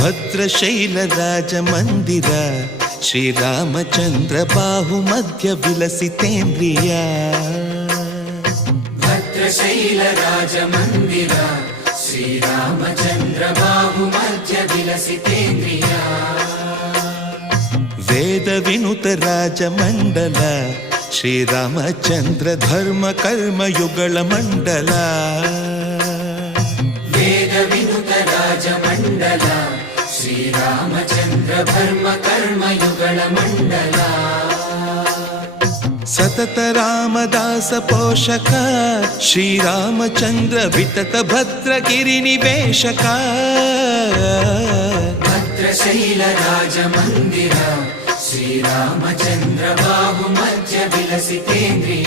ಭದ್ರಶೈಲ ರಾಜ ಮಂದಿರ ಶ್ರೀರಾಮಚಂದ್ರ ಬಾಹುಮಧ್ಯ ವಿಲಸಿತೇಂದ್ರಿಯ. ಭದ್ರಶೈಲ ರಾಜ ಮಂದಿರ ಶ್ರೀರಾಮಚಂದ್ರ ಬಾಹುಮಧ್ಯ ವಿಲಸಿತೇಂದ್ರಿಯ. ವೇದ ವಿನುತ ರಾಜ ಮಂಡಲ ಶ್ರೀರಾಮಚಂದ್ರ ಧರ್ಮ ಕರ್ಮಯುಗಳ ಮಂಡಲ. ವೇದ ವಿನುತ ರಾಜ ಮಂಡಲ ಶ್ರೀರಾಮಚಂದ್ರ ಧರ್ಮ ಕರ್ಮಯುಗಳ ಮಂಡಲ. ಸತತ ರಾಮದಾಸ ಪೋಷಕ ಶ್ರೀರಾಮಚಂದ್ರ ವಿತತ ಭದ್ರಗಿರಿ ನಿವೇಶಕ. ಭದ್ರಶೈಲ ರಾಜ ಮಂದಿರ ಶ್ರೀರಾಮಚಂದ್ರ ಬಾಹುಮಧ್ಯ ವಿಲಸಿತೇಂದ್ರಿಯ.